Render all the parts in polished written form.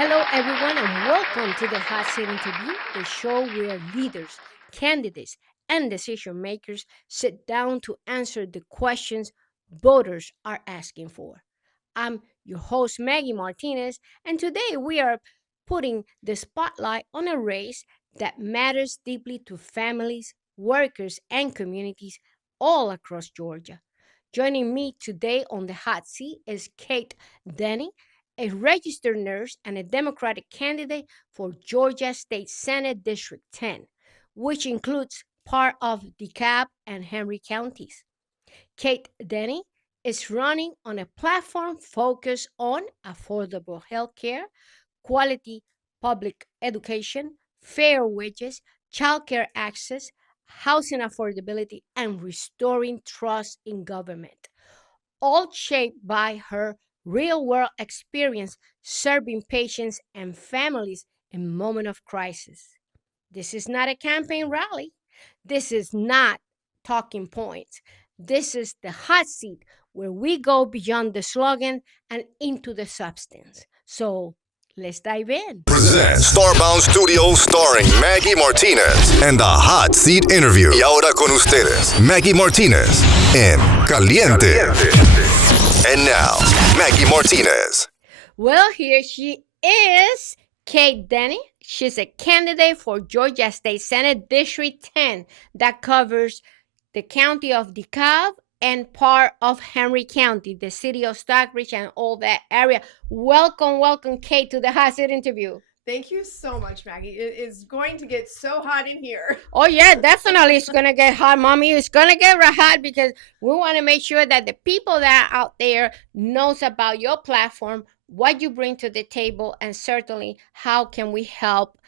Hello, everyone, and welcome to the Hot Seat Interview, the show where leaders, candidates, and decision makers sit down to answer the questions voters are asking for. I'm your host, Maggie Martinez, and today we are putting the spotlight on a race that matters deeply to families, workers, and communities all across Georgia. Joining me today on the hot seat is Kate Denny, a registered nurse and a Democratic candidate for Georgia State Senate District 10, which includes part of DeKalb and Henry counties. Kate Denny is running on a platform focused on affordable health care, quality public education, fair wages, childcare access, housing affordability, and restoring trust in government, all shaped by her real world experience serving patients and families in moments of crisis. This is not a campaign rally. This is not talking points. This is the hot seat where we go beyond the slogan and into the substance. So let's dive in. Present Starbound Studios starring Maggie Martinez and the Hot Seat Interview. Y ahora con ustedes, Maggie Martinez en Caliente. And now, Maggie Martinez. Well, here she is, Kate Denny. She's a candidate for Georgia State Senate District 10 that covers the county of DeKalb and part of Henry County, the city of Stockbridge and all that area. Welcome, Kate, to the hot seat interview. Thank you so much, Maggie. It is going to get so hot in here. Oh, yeah, definitely it's going to get hot, Mommy. It's going to get hot because we want to make sure that the people that are out there knows about your platform, what you bring to the table, and certainly how can we help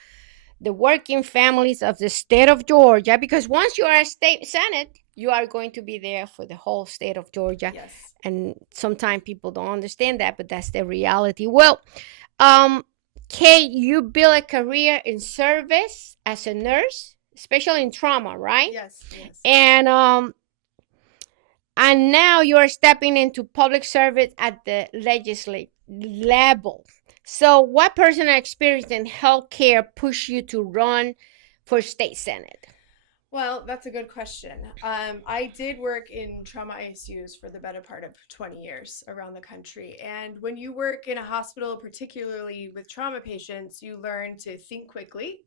the working families of the state of Georgia, because once you are a state senate, you are going to be there for the whole state of Georgia. Yes. And sometimes people don't understand that, but that's the reality. Well, Kate, you built a career in service as a nurse, especially in trauma, right? Yes. And now you are stepping into public service at the legislative level. So, what personal experience in healthcare pushed you to run for state senate? Well, that's a good question. I did work in trauma ICUs for the better part of 20 years around the country. And when you work in a hospital, particularly with trauma patients, you learn to think quickly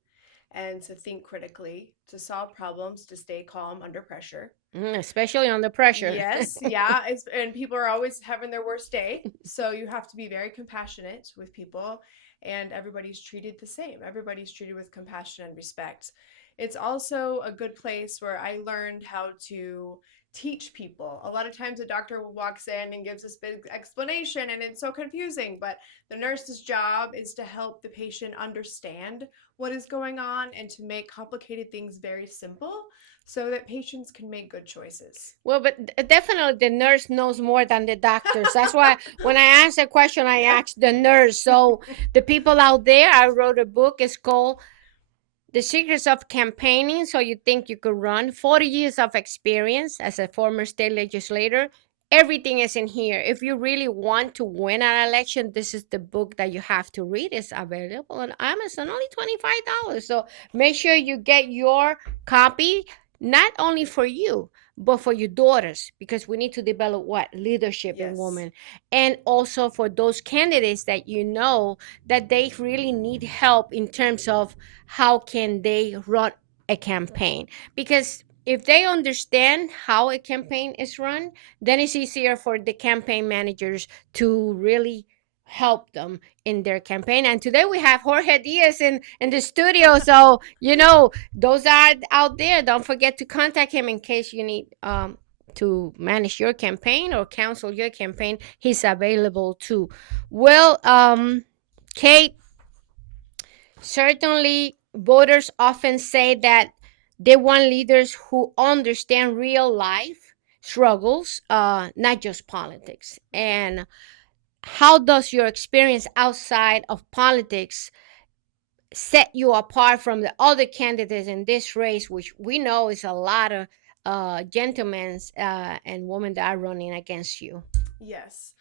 and to think critically, to solve problems, to stay calm under pressure. Especially under pressure. Yes, yeah. And people are always having their worst day. So you have to be very compassionate with people, and everybody's treated the same. Everybody's treated with compassion and respect. It's also a good place where I learned how to teach people. A lot of times a doctor walks in and gives this big explanation and it's so confusing, but the nurse's job is to help the patient understand what is going on and to make complicated things very simple so that patients can make good choices. Well, but definitely the nurse knows more than the doctors. That's why when I ask a question, I ask the nurse. So the people out there, I wrote a book. It's called The Secrets of Campaigning, So You Think You Could Run. 40 years of experience as a former state legislator. Everything is in here. If you really want to win an election, this is the book that you have to read. It's available on Amazon, only $25. So make sure you get your copy, not only for you, but for your daughters, because we need to develop what? Leadership in Yes. women. And also for those candidates that you know that they really need help in terms of how can they run a campaign. Because if they understand how a campaign is run, then it's easier for the campaign managers to really help them in their campaign. And today we have Jorge Diaz in the studio. So, those are out there. Don't forget to contact him in case you need to manage your campaign or counsel your campaign. He's available too. Well, Kate, certainly voters often say that they want leaders who understand real life struggles, not just politics. And how does your experience outside of politics set you apart from the other candidates in this race, which we know is a lot of gentlemen and women that are running against you? Yes.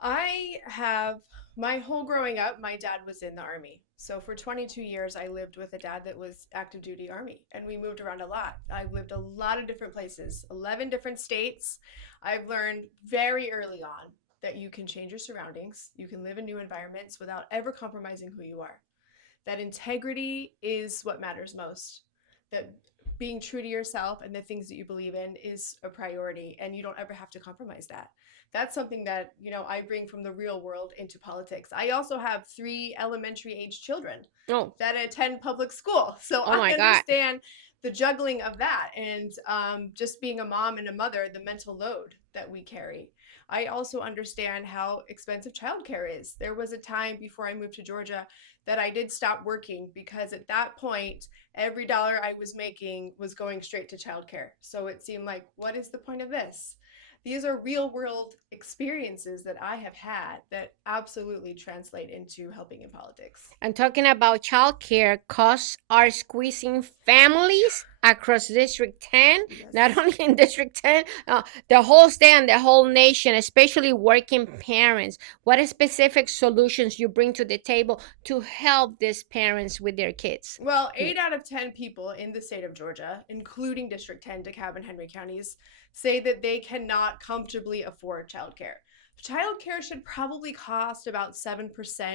I have My whole growing up, my dad was in the Army. So for 22 years, I lived with a dad that was active duty Army, and we moved around a lot. I've lived a lot of different places, 11 different states. I've learned very early on that you can change your surroundings, you can live in new environments without ever compromising who you are. That integrity is what matters most. That being true to yourself and the things that you believe in is a priority, and you don't ever have to compromise that. That's something that, I bring from the real world into politics. I also have 3 elementary age children Oh, that attend public school. So oh I my God. understand the juggling of that, and just being a mom and a mother, the mental load that we carry. I also understand how expensive childcare is. There was a time before I moved to Georgia that I did stop working because at that point, every dollar I was making was going straight to childcare. So it seemed like, what is the point of this? These are real world experiences that I have had that absolutely translate into helping in politics. And talking about childcare, costs are squeezing families across District 10, not Yes. only in District 10, the whole state and the whole nation, especially working parents. What are specific solutions you bring to the table to help these parents with their kids? Well, 8 out of 10 people in the state of Georgia, including District 10, DeKalb, and Henry counties, say that they cannot comfortably afford childcare. Childcare should probably cost about 7%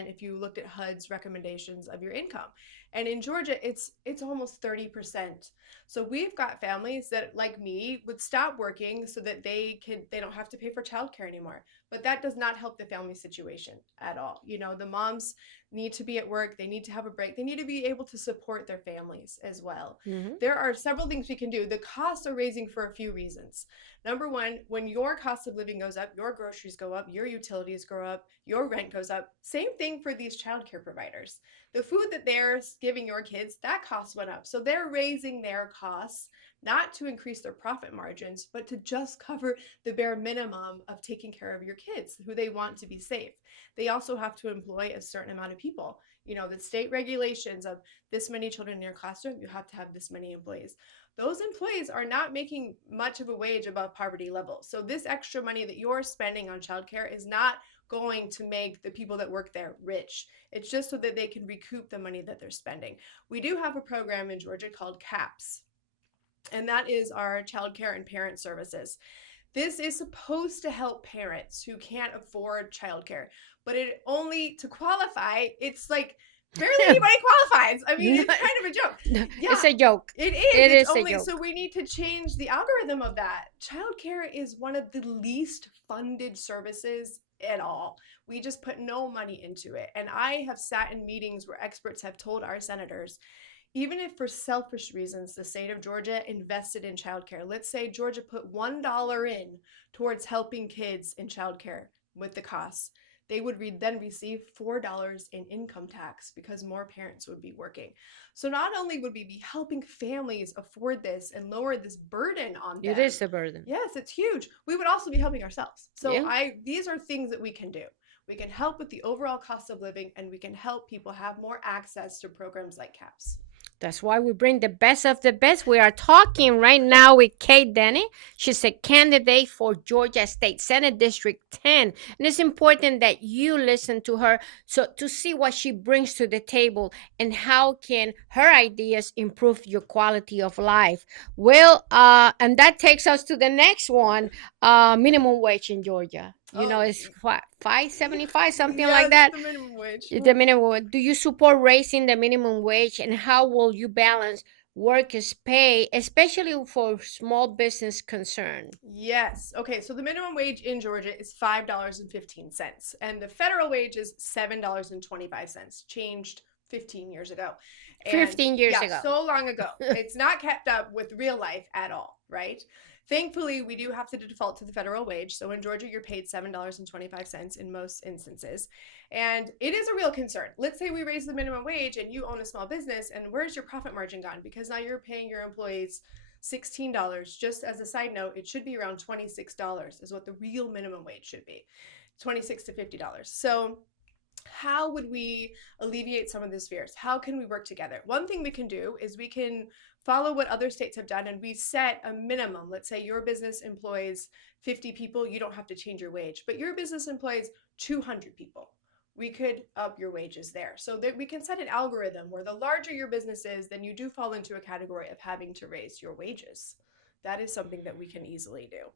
if you looked at HUD's recommendations of your income. And in Georgia, it's almost 30%. So we've got families that, like me, would stop working so that they don't have to pay for childcare anymore. But that does not help the family situation at all. The moms need to be at work, they need to have a break, they need to be able to support their families as well. Mm-hmm. There are several things we can do. The costs are raising for a few reasons. Number one, when your cost of living goes up, your groceries go up, your utilities go up, your rent goes up. Same thing for these childcare providers. The food that they're giving your kids, that cost went up. So they're raising their costs not to increase their profit margins, but to just cover the bare minimum of taking care of your kids who they want to be safe. They also have to employ a certain amount of people. The state regulations of this many children in your classroom, you have to have this many employees. Those employees are not making much of a wage above poverty level. So this extra money that you're spending on childcare is not going to make the people that work there rich. It's just so that they can recoup the money that they're spending. We do have a program in Georgia called CAPS, and that is our child care and parent services. This is supposed to help parents who can't afford childcare, but to qualify, it's like barely anybody qualifies. I mean, it's kind of a joke. It's Yeah, a joke. it is. It It's is a only joke. so we need to change the algorithm of that. Childcare is one of the least funded services at all. We just put no money into it. And I have sat in meetings where experts have told our senators, even if for selfish reasons the state of Georgia invested in childcare, let's say Georgia put $1 in towards helping kids in childcare with the costs, they would then receive $4 in income tax because more parents would be working. So not only would we be helping families afford this and lower this burden on them. It is a burden. Yes, it's huge. We would also be helping ourselves. So Yeah. these are things that we can do. We can help with the overall cost of living, and we can help people have more access to programs like CAPS. That's why we bring the best of the best. We are talking right now with Kate Denny. She's a candidate for Georgia State Senate District 10. And it's important that you listen to her so to see what she brings to the table and how can her ideas improve your quality of life. Well, and that takes us to the next one, minimum wage in Georgia. Oh, It's what, 5.75, something yeah, like that. the minimum wage. The minimum. Do you support raising the minimum wage, and how will you balance workers' pay, especially for small business concern? Yes. Okay. So the minimum wage in Georgia is $5.15, and the federal wage is $7.25. Changed 15 years ago. And 15 years yeah, ago. so long ago. It's not kept up with real life at all, right? Thankfully, we do have to default to the federal wage. So in Georgia, you're paid $7.25 in most instances. And it is a real concern. Let's say we raise the minimum wage and you own a small business, and where's your profit margin gone? Because now you're paying your employees $16. Just as a side note, it should be around $26 is what the real minimum wage should be. $26 to $50. So how would we alleviate some of these fears? How can we work together? One thing we can do is we can follow what other states have done, and we set a minimum. Let's say your business employs 50 people, you don't have to change your wage, but your business employs 200 people. we could up your wages there. So that we can set an algorithm where the larger your business is, then you do fall into a category of having to raise your wages. That is something that we can easily do.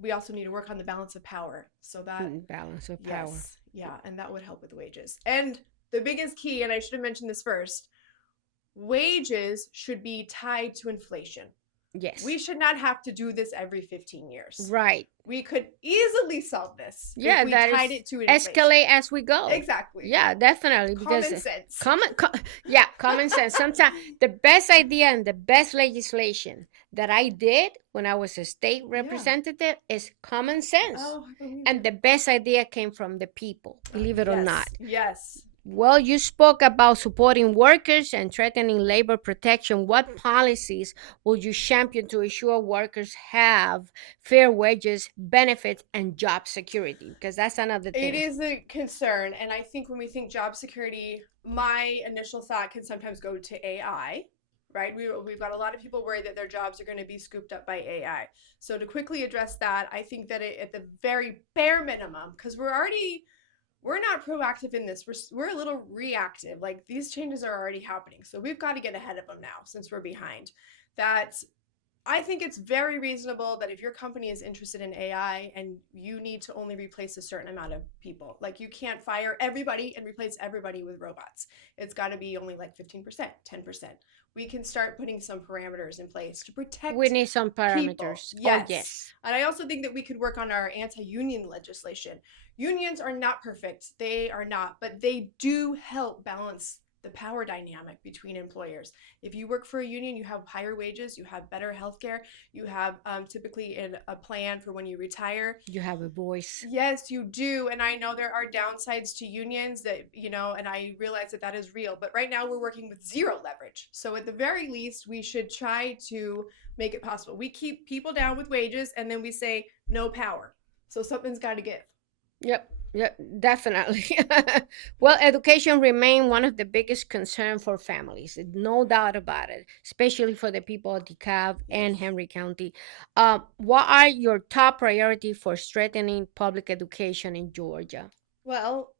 We also need to work on the balance of power. So that, Balance of power. yes, yeah, and that would help with wages. And the biggest key, and I should have mentioned this first, wages should be tied to inflation. Yes. We should not have to do this every 15 years. Right. We could easily solve this Yeah, if we that tied is it to inflation. escalate as we go. Exactly. Yeah, definitely. Because Common sense. Common sense. Sometimes the best idea and the best legislation that I did when I was a state representative is common sense. Oh, I believe And it. the best idea came from the people, believe it or not. Yes. Well, you spoke about supporting workers and strengthening labor protection. What policies will you champion to ensure workers have fair wages, benefits, and job security? Because that's another thing. It is a concern. And I think when we think job security, my initial thought can sometimes go to AI, right? We've got a lot of people worried that their jobs are going to be scooped up by AI. So to quickly address that, I think that at the very bare minimum, because we're not proactive in this. We're a little reactive. Like these changes are already happening. So we've got to get ahead of them now since we're behind. That I think it's very reasonable that if your company is interested in AI and you need to only replace a certain amount of people, like you can't fire everybody and replace everybody with robots. It's got to be only like 15%, 10%. We can start putting some parameters in place to protect. We need some parameters. People. Yes. Oh, yes. And I also think that we could work on our anti-union legislation. Unions are not perfect. They are not, but they do help balance the power dynamic between employers. If you work for a union, you have higher wages, you have better health care, you have typically a plan for when you retire. You have a voice. Yes, you do. And I know there are downsides to unions that, and I realize that is real. But right now we're working with zero leverage. So at the very least, we should try to make it possible. We keep people down with wages and then we say no power. So something's got to give. Yep, definitely. Well, education remains one of the biggest concerns for families, no doubt about it, especially for the people of DeKalb and Henry County. What are your top priorities for strengthening public education in Georgia? Well,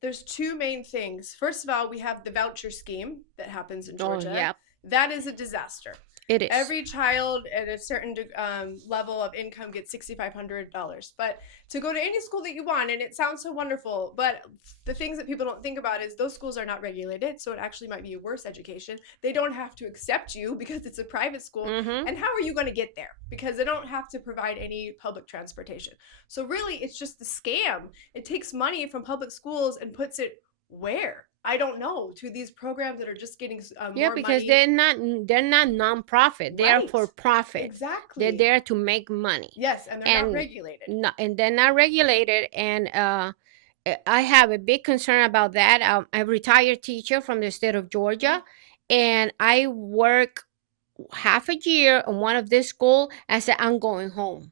there's two main things. First of all, we have the voucher scheme that happens in Georgia. Oh, yeah. That is a disaster. It is. Every child at a certain level of income gets $6,500. But to go to any school that you want, and it sounds so wonderful, but the things that people don't think about is those schools are not regulated, so it actually might be a worse education. They don't have to accept you because it's a private school. Mm-hmm. And how are you going to get there? Because they don't have to provide any public transportation. So really, it's just the scam. It takes money from public schools and puts it where? I don't know, to these programs that are just getting more because money. they're not nonprofit. They are for profit. Exactly. They're there to make money. Yes, and they're not regulated. No, and they're not regulated. And I have a big concern about that. I'm a retired teacher from the state of Georgia, and I work half a year in one of this school. I said, I'm going home.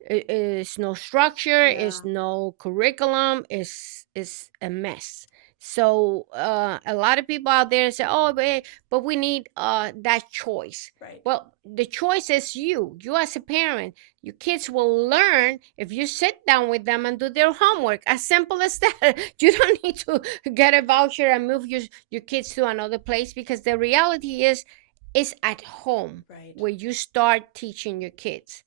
It's no structure. It's no curriculum. It's a mess. So a lot of people out there say, "Oh, but we need that choice." Right. Well, the choice is you. You as a parent, your kids will learn if you sit down with them and do their homework. As simple as that. You don't need to get a voucher and move your kids to another place, because the reality is, it's at home where you start teaching your kids.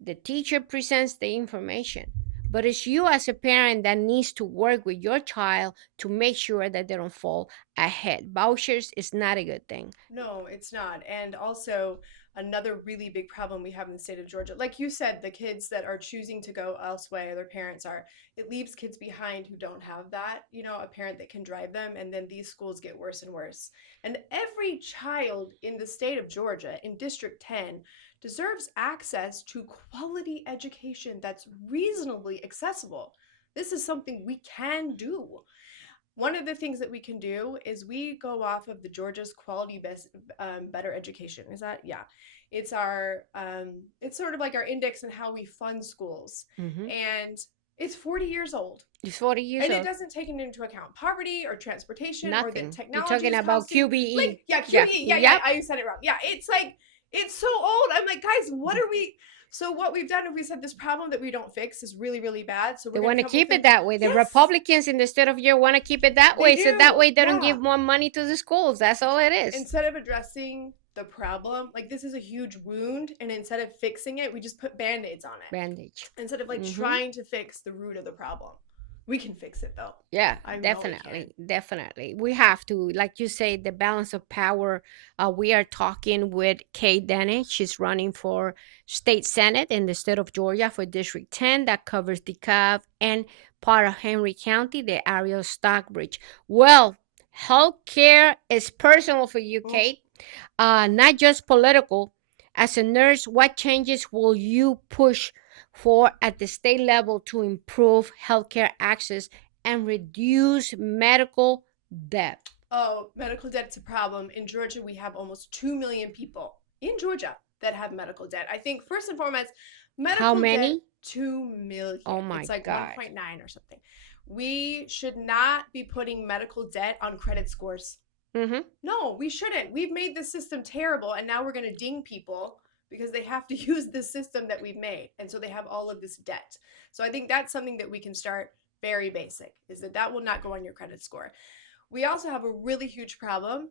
The teacher presents the information, but it's you as a parent that needs to work with your child to make sure that they don't fall ahead. Vouchers is not a good thing. No, it's not. And also, another really big problem we have in the state of Georgia, like you said, the kids that are choosing to go elsewhere, their parents are, it leaves kids behind who don't have that, a parent that can drive them. And then these schools get worse and worse. And every child in the state of Georgia, in District 10, deserves access to quality education that's reasonably accessible. This is something we can do. One of the things that we can do is we go off of the Georgia's Quality Better Education. Is that? Yeah. It's our, it's sort of like our index in how we fund schools. Mm-hmm. And it's 40 years old. It's 40 years old. And it doesn't take into account poverty or transportation or the technology. You're talking about QBE. QBE. Yeah, I said it wrong. Yeah, it's like, it's so old. I'm like, guys, what are we So what we've done is we said this problem that we don't fix is really, really bad. So They we're going want to to come up keep with it that way. The yes, Republicans in the state of York want to keep it that they way. So that do. way they don't Yeah. give more money to the schools. That's all it is. Instead of addressing the problem, like this is a huge wound, and instead of fixing it, we just put band-aids on it. Bandage. Instead of like trying to fix the root of the problem. We can fix it though. Yeah, I know we definitely. can. Definitely. We have to, like you say, the balance of power. We are talking with Kate Denny. She's running for state senate in the state of Georgia for District 10 that covers DeKalb and part of Henry County, the area of Stockbridge. Well, healthcare is personal for you, Oh, Kate, not just political. As a nurse, what changes will you push for at the state level to improve healthcare access and reduce medical debt? oh, medical debt's a problem. In Georgia, we have almost 2 million people in Georgia that have medical debt. I think first and foremost, How medical debt, many? 2 million. Oh my It's like God. 1.9 or something. We should not be putting medical debt on credit scores. Mm-hmm. No, we shouldn't. We've made the system terrible, and now we're going to ding people because they have to use the system that we've made. And so they have all of this debt. So I think that's something that we can start very basic, is that that will not go on your credit score. We also have a really huge problem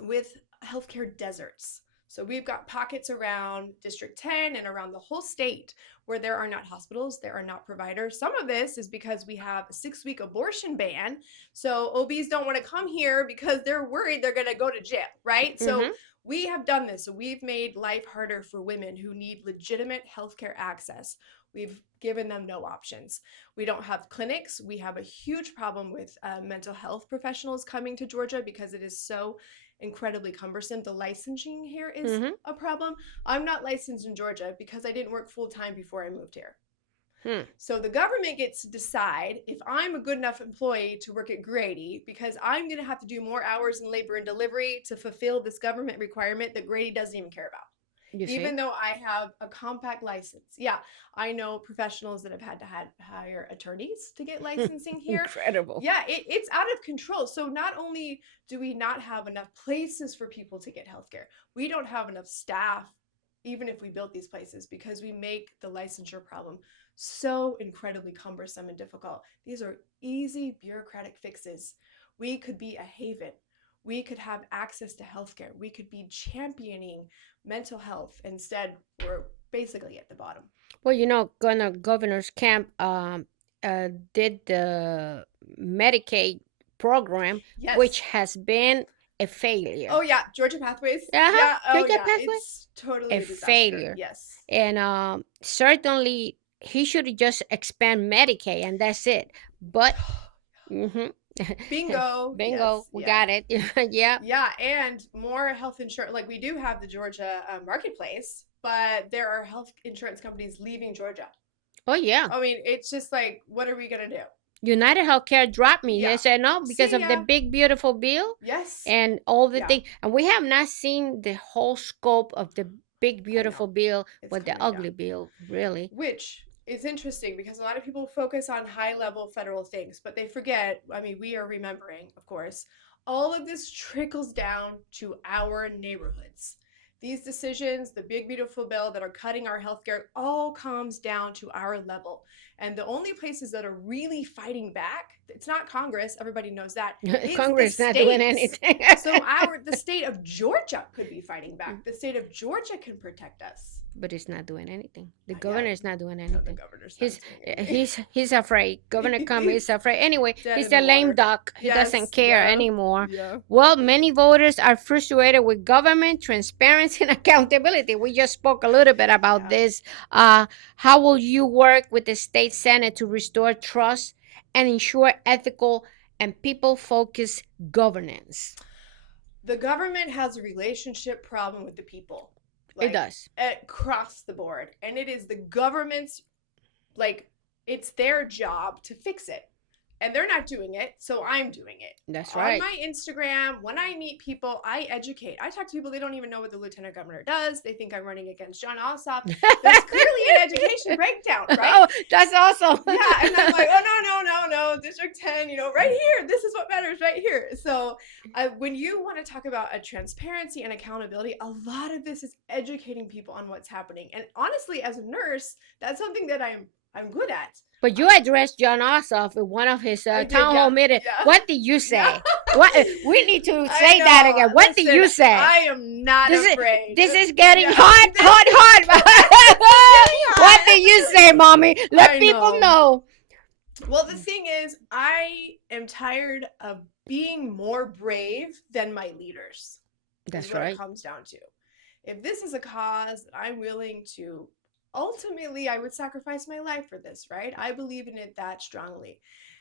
with healthcare deserts. So we've got pockets around District 10 and around the whole state where there are not hospitals, there are not providers. Some of this is because we have a 6-week abortion ban. So OBs don't want to come here because they're worried they're going to go to jail, right? So we have done this. So we've made life harder for women who need legitimate healthcare access. We've given them no options. We don't have clinics. We have a huge problem with mental health professionals coming to Georgia because it is so incredibly cumbersome. The licensing here is a problem. I'm not licensed in Georgia because I didn't work full time before I moved here. So the government gets to decide if I'm a good enough employee to work at Grady because I'm going to have to do more hours in labor and delivery to fulfill this government requirement that Grady doesn't even care about. Even though I have a compact license. Yeah, I know professionals that have had to hire attorneys to get licensing here. Incredible. Yeah, it's out of control. So not only do we not have enough places for people to get healthcare, we don't have enough staff, even if we built these places, because we make the licensure problem so incredibly cumbersome and difficult. These are easy bureaucratic fixes. We could be a haven. We could have access to healthcare. We could be championing mental health. Instead, we're basically at the bottom. Well, Governor's Camp did the Medicaid program, Yes. which has been a failure. Oh yeah, Georgia Pathways. Uh-huh. Yeah. Oh Georgia yeah. Pathways? It's totally A a disaster. failure. Yes. And certainly he should just expand Medicaid and that's it. But Bingo. bingo, Yes, we yeah. got it. Yeah. Yeah, and more health insurance. Like we do have the Georgia marketplace, but there are health insurance companies leaving Georgia. Oh yeah. I mean, it's just like, what are we gonna do? United Healthcare dropped me. Yeah. They said no because See of the ya. big beautiful bill. Yes. And all the Yeah. things. And we have not seen the whole scope of the big beautiful bill It's with the coming down. ugly bill, really. Which is interesting because a lot of people focus on high level federal things, but they forget, I mean, we are remembering, of course, all of this trickles down to our neighborhoods. These decisions, the big beautiful bill that are cutting our healthcare, all comes down to our level. And the only places that are really fighting back, it's not Congress, everybody knows that. It's Congress the not doing states. anything. So the state of Georgia could be fighting back. The state of Georgia can protect us. But it's not doing anything. The Not governor yet. is not doing No, the anything. governor's not doing anything. He's afraid. Governor Cummings is afraid. Anyway, Dead he's in a the lame water. duck. He Yes, doesn't care yeah, anymore. Yeah. Well, many voters are frustrated with government transparency and accountability. We just spoke a little bit about Yeah. this. How will you work with the state senate to restore trust and ensure ethical and people-focused governance? The government has a relationship problem with the people. It does. Across the board. And it is the government's, like, it's their job to fix it. and they're not doing it, so I'm doing it. That's On right. my Instagram, when I meet people, I educate. I talk to people, they don't even know what the lieutenant governor does. They think I'm running against John Ossoff. There's clearly an education breakdown, right? Oh, that's awesome. Yeah, and I'm like, oh, no, District 10, right here. This is what matters right here. So when you want to talk about a transparency and accountability, a lot of this is educating people on what's happening. And honestly, as a nurse, that's something that I'm good at. But you addressed John Ossoff in one of his town hall meetings. Yeah. What did you say? Yeah. What we need to say that again. What did you say? I am not afraid. This is getting hot. What did you say, mommy? Let people know. Well, the thing is, I am tired of being more brave than my leaders. That's right. It comes down to. If this is a cause that I'm willing to, ultimately, I would sacrifice my life for this, right? I believe in it that strongly.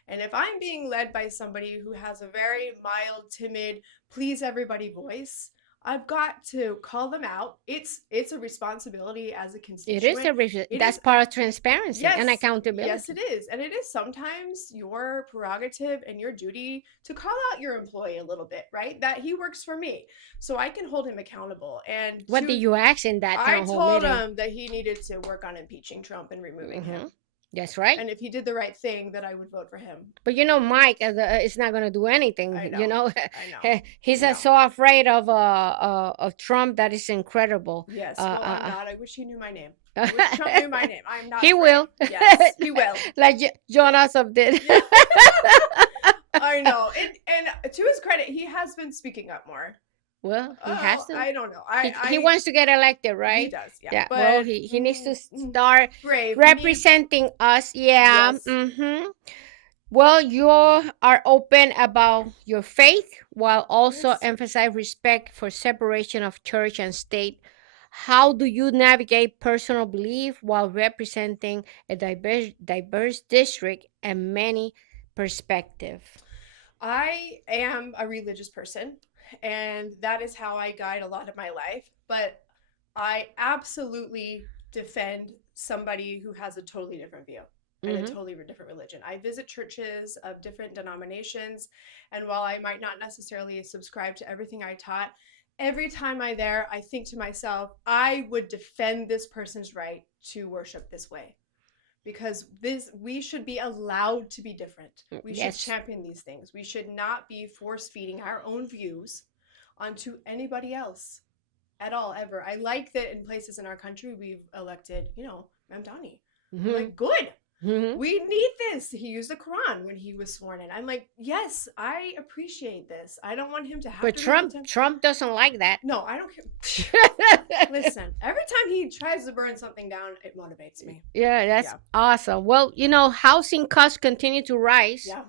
And if I'm being led by somebody who has a very mild, timid, please everybody voice, I've got to call them out. It's a responsibility as a constituent. That's part of transparency and accountability. Yes, it is. And it is sometimes your prerogative and your duty to call out your employee a little bit, right? That he works for me. So I can hold him accountable. And what did you ask in that town hall meeting? I told him that he needed to work on impeaching Trump and removing him. That's right. And if he did the right thing, that I would vote for him. But Mike is not going to do anything. I know. I know. He's so afraid of Trump that is incredible. Yes. Well, I'm not. I wish he knew my name. I wish Trump knew my name. I'm not. He will. Yes, he will. Like John Ossoff did. Yeah. I know. And to his credit, he has been speaking up more. Well, he has to. I don't know. He wants to get elected, right? He does, yeah. Yeah. But well, he needs to start brave, representing us. Yeah. Yes. Well, you are open about your faith while also emphasize respect for separation of church and state. How do you navigate personal belief while representing a diverse district and many perspectives? I am a religious person, and that is how I guide a lot of my life. But I absolutely defend somebody who has a totally different view and a totally different religion. I visit churches of different denominations, and while I might not necessarily subscribe to everything I taught, every time I'm there, I think to myself, I would defend this person's right to worship this way. Because we should be allowed to be different. We should champion these things. We should not be force feeding our own views onto anybody else at all, ever. I like that in places in our country we've elected, Mamdani. I'm like, good. We need this. He used the Quran when he was sworn in. I'm like, yes, I appreciate this. I don't want him to have but Trump doesn't like that. No, I don't care. Listen, every time he tries to burn something down, it motivates me. Yeah, that's awesome. Well, housing costs continue to rise. Yeah.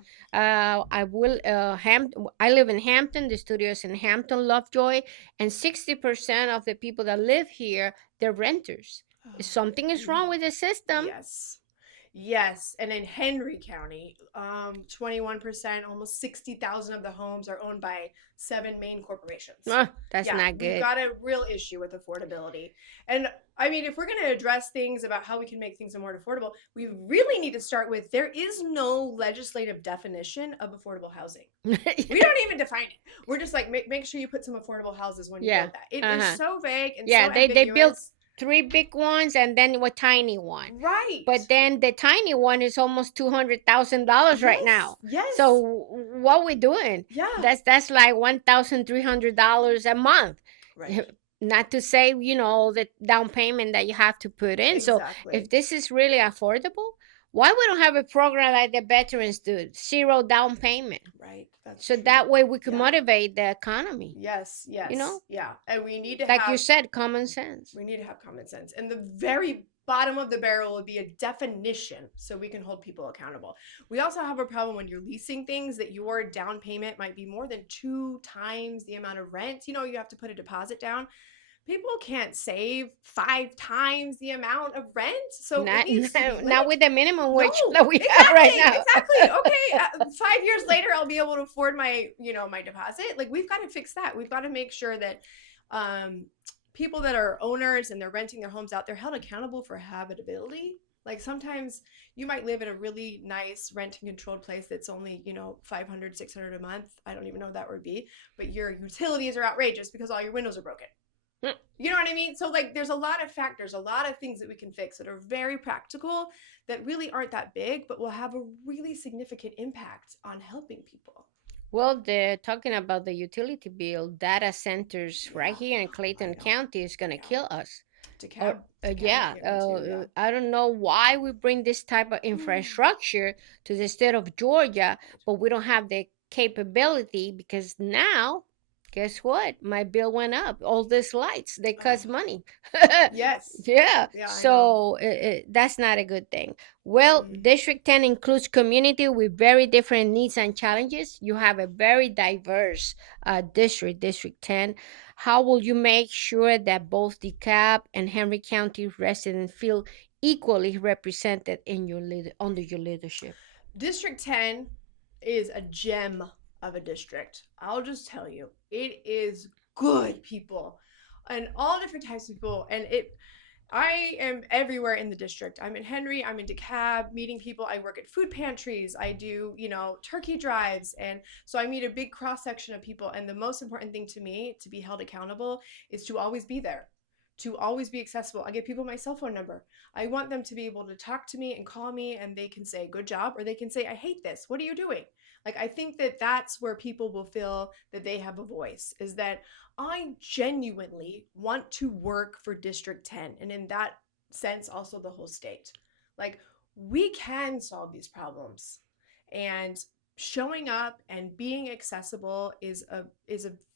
I live in Hampton. The studio is in Hampton, Lovejoy, and 60% of the people that live here, they're renters. Something is wrong with the system. Yes, and in Henry County, 21%, almost 60,000 of the homes are owned by 7 main corporations. That's not good. We've got a real issue with affordability. And I mean, if we're going to address things about how we can make things more affordable, we really need to start with, there is no legislative definition of affordable housing. We don't even define it. We're just like, make sure you put some affordable houses when you build that. It is so vague and so ambiguous. They built 3 big ones and then a tiny one. Right. But then the tiny one is almost $200,000 right now. Yes. So what we doing? Yeah. That's like $1,300 a month. Right. Not to say, the down payment that you have to put in. Exactly. So if this is really affordable, why we don't have a program like the veterans do, 0 down payment? Right. That's so true. That way we can motivate the economy. Yes. Yeah. And we need to like you said, common sense. We need to have common sense. And the very bottom of the barrel would be a definition so we can hold people accountable. We also have a problem when you're leasing things that your down payment might be more than 2 times the amount of rent. You have to put a deposit down. People can't save 5 times the amount of rent. So not with the minimum wage that we have right now. Exactly. Okay. 5 years later, I'll be able to afford my deposit. Like, we've got to fix that. We've got to make sure that people that are owners and they're renting their homes out, they're held accountable for habitability. Like sometimes you might live in a really nice rent and controlled place that's only, 500, 600 a month. I don't even know what that would be, but your utilities are outrageous because all your windows are broken. Mm. You know what I mean? So like there's a lot of factors, a lot of things that we can fix that are very practical that really aren't that big, but will have a really significant impact on helping people. Well, they're talking about the utility bill. Data centers right Yeah, here in I Clayton know. County is going to Yeah. kill us. Or DeKalb yeah, area too. Yeah. I don't know why we bring this type of infrastructure to the state of Georgia, but we don't have the capability because now, guess what? My bill went up. All these lights, they cost money. Yes. Yeah, Yeah, I know. so that's not a good thing. Well, Mm. District 10 includes community with very different needs and challenges. You have a very diverse District 10. How will you make sure that both DeKalb and Henry County residents feel equally represented in under your leadership? District 10 is a gem of a district. I'll just tell you, it is good people and all different types of people. I am everywhere in the district. I'm in Henry, I'm in DeKalb, meeting people. I work at food pantries. I do, turkey drives. And so I meet a big cross section of people. And the most important thing to me to be held accountable is to always be there, to always be accessible. I give people my cell phone number. I want them to be able to talk to me and call me, and they can say, good job, or they can say, I hate this. What are you doing? Like, I think that that's where people will feel that they have a voice, is that I genuinely want to work for District 10. And in that sense, also the whole state. Like, we can solve these problems. And showing up and being accessible is a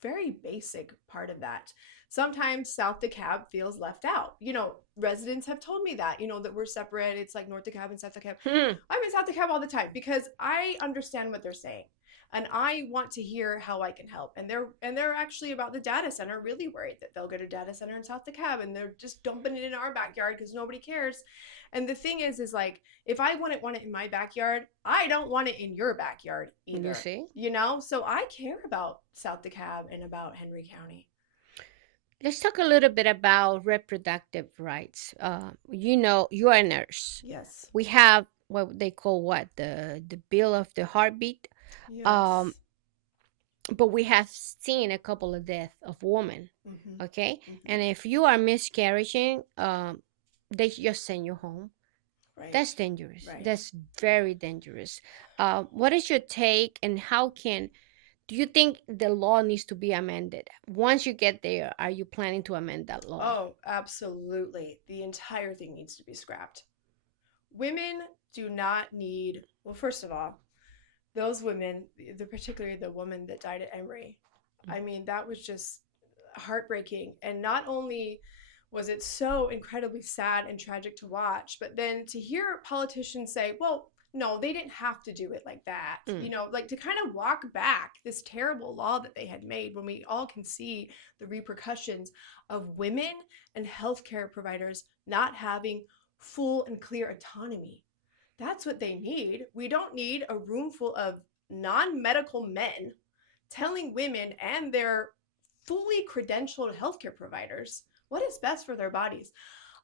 very basic part of that. Sometimes South DeKalb feels left out. Residents have told me that we're separate. It's like North DeKalb and South DeKalb. I'm in South DeKalb all the time because I understand what they're saying. And I want to hear how I can help. And they're actually about the data center really worried that they'll get a data center in South DeKalb and they're just dumping it in our backyard because nobody cares. And the thing is like, if I wouldn't want it in my backyard, I don't want it in your backyard either. You see? So I care about South DeKalb and about Henry County. Let's talk a little bit about reproductive rights. You are a nurse. Yes. We have what they call the bill of the heartbeat. Yes. But we have seen a couple of deaths of women. Mm-hmm. Okay, Mm-hmm. and if you are miscarrying, they just send you home. Right. That's dangerous. Right. That's very dangerous. What is your take, and do you think the law needs to be amended? Once you get there, are you planning to amend that law? Oh, absolutely. The entire thing needs to be scrapped. Women do not need, well, first of all, those women, particularly the woman that died at Emory, I mean, that was just heartbreaking. And not only was it so incredibly sad and tragic to watch, but then to hear politicians say, well, no, they didn't have to do it like that. Like to kind of walk back this terrible law that they had made when we all can see the repercussions of women and healthcare providers not having full and clear autonomy. That's what they need. We don't need a room full of non-medical men telling women and their fully credentialed healthcare providers what is best for their bodies.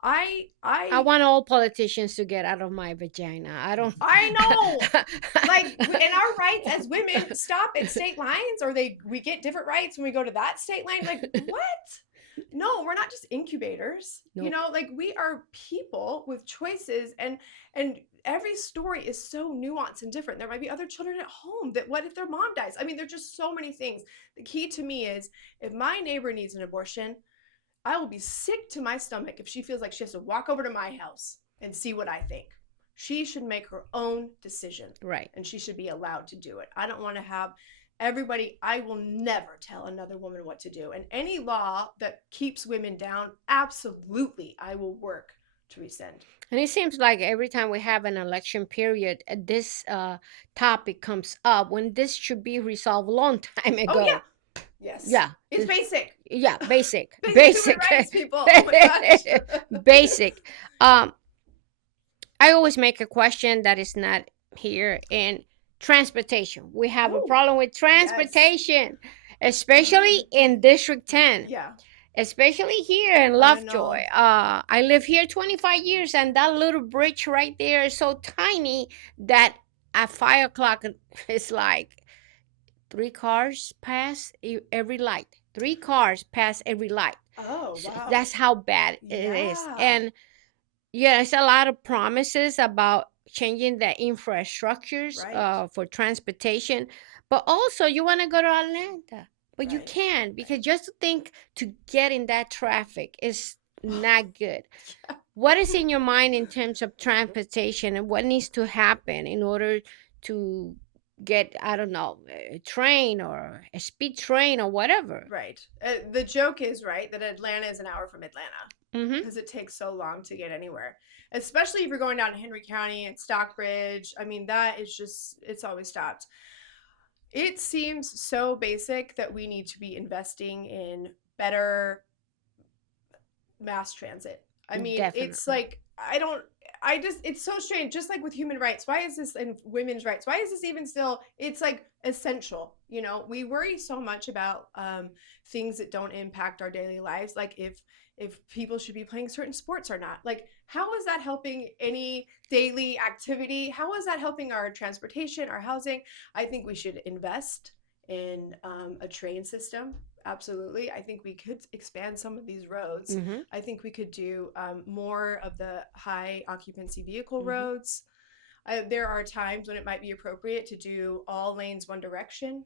I want all politicians to get out of my vagina. I know. Like, and our rights as women stop at state lines, or we get different rights when we go to that state line. Like, what? No, we're not just incubators. Nope. Like we are people with choices, and every story is so nuanced and different. There might be other children at home that, what if their mom dies? I mean, there's just so many things. The key to me is, if my neighbor needs an abortion, I will be sick to my stomach if she feels like she has to walk over to my house and see what I think. She should make her own decision. Right. And she should be allowed to do it. I don't want to have I will never tell another woman what to do. And any law that keeps women down, absolutely, I will work to rescind. And it seems like every time we have an election period, this topic comes up when this should be resolved a long time ago. Oh, yeah. Yes. Yeah. It's basic. Yeah, basic. Basic human rights, people. Oh my gosh. Basic. I always make a question that is not here in transportation. We have a problem with transportation, especially in District 10. Yeah. especially here in I Lovejoy. know. I live here 25 years, and that little bridge right there is so tiny that at 5 o'clock, it's like three cars pass every light. Three cars pass every light. Oh, So wow. that's how bad it is. Yeah. And yeah, it's a lot of promises about changing the infrastructures Right. for transportation, but also you want to go to Atlanta, but you Right. can't because Right. just to think to get in that traffic is not good. Yeah. What is in your mind in terms of transportation and what needs to happen in order to get, I don't know, a train or a speed train or whatever? Right. The joke is, right, that Atlanta is an hour from Atlanta Mm-hmm. because it takes so long to get anywhere, especially if you're going down to Henry County and Stockbridge. I mean, that is just, it's always stopped. It seems so basic that we need to be investing in better mass transit. I mean, it's Definitely. like, it's so strange. Just like with human rights, why is this, and women's rights, why is this even still, it's like essential. You know, we worry so much about things that don't impact our daily lives, like if people should be playing certain sports or not. Like, how is that helping any daily activity? How is that helping our transportation, our housing? I think we should invest in a train system. Absolutely. I think we could expand some of these roads. Mm-hmm. I think we could do more of the high occupancy vehicle Mm-hmm. roads. There are times when it might be appropriate to do all lanes one direction.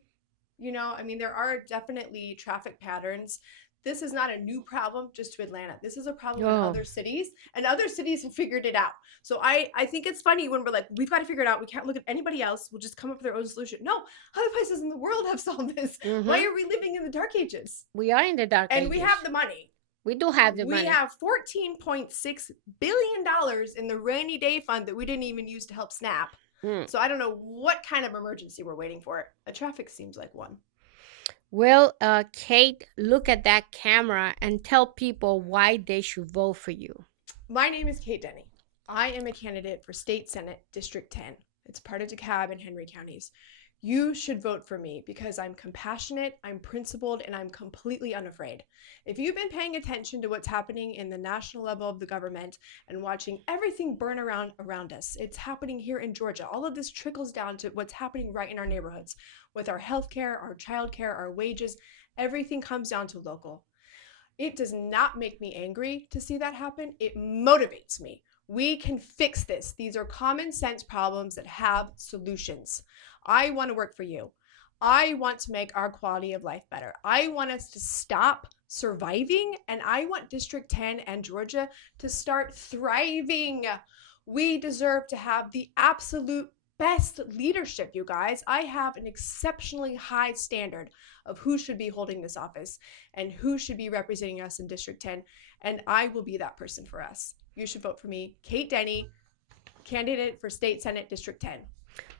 You know, I mean, there are definitely traffic patterns. This is not a new problem just to Atlanta. This is a problem in Oh. other cities, and other cities have figured it out. So I think it's funny when we're like, we've got to figure it out. We can't look at anybody else. We'll just come up with our own solution. No, other places in the world have solved this. Why Mm-hmm. are we living in the dark ages? We are in the dark And we ages. have the money. We do have the We money. have $14.6 billion in the rainy day fund that we didn't even use to help SNAP. Mm. So I don't know what kind of emergency we're waiting for. A traffic seems like one. Well, Kate, look at that camera and tell people why they should vote for you. My name is Kate Denny. I am a candidate for State Senate District 10. It's part of DeKalb and Henry counties. You should vote for me because I'm compassionate, I'm principled, and I'm completely unafraid. If you've been paying attention to what's happening in the national level of the government and watching everything burn around us, it's happening here in Georgia. All of this trickles down to what's happening right in our neighborhoods with our healthcare, our childcare, our wages. Everything comes down to local. It does not make me angry to see that happen. It motivates me. We can fix this. These are common sense problems that have solutions. I want to work for you. I want to make our quality of life better. I want us to stop surviving, and I want District 10 and Georgia to start thriving. We deserve to have the absolute best leadership, you guys. I have an exceptionally high standard of who should be holding this office and who should be representing us in District 10, and I will be that person for us. You should vote for me, Kate Denny, candidate for State Senate District 10.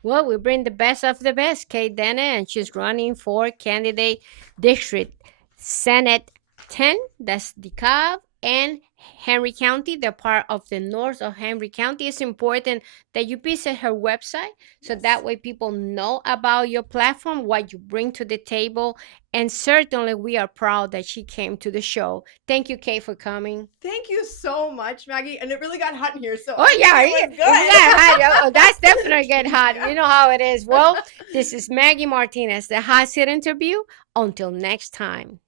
Well, we bring the best of the best, Kate Denny, and she's running for candidate District Senate 10. That's DeKalb and Henry County. They're part of the north of Henry County. It's important that you visit her website so Yes. that way people know about your platform, what you bring to the table. And certainly, we are proud that she came to the show. Thank you, Kate, for coming. Thank you so much, Maggie. And it really got hot in here, so Oh I yeah, think it it was got hot. good. Oh, that's definitely get hot. Yeah. You know how it is. Well, this is Maggie Martinez, the hot seat interview. Until next time.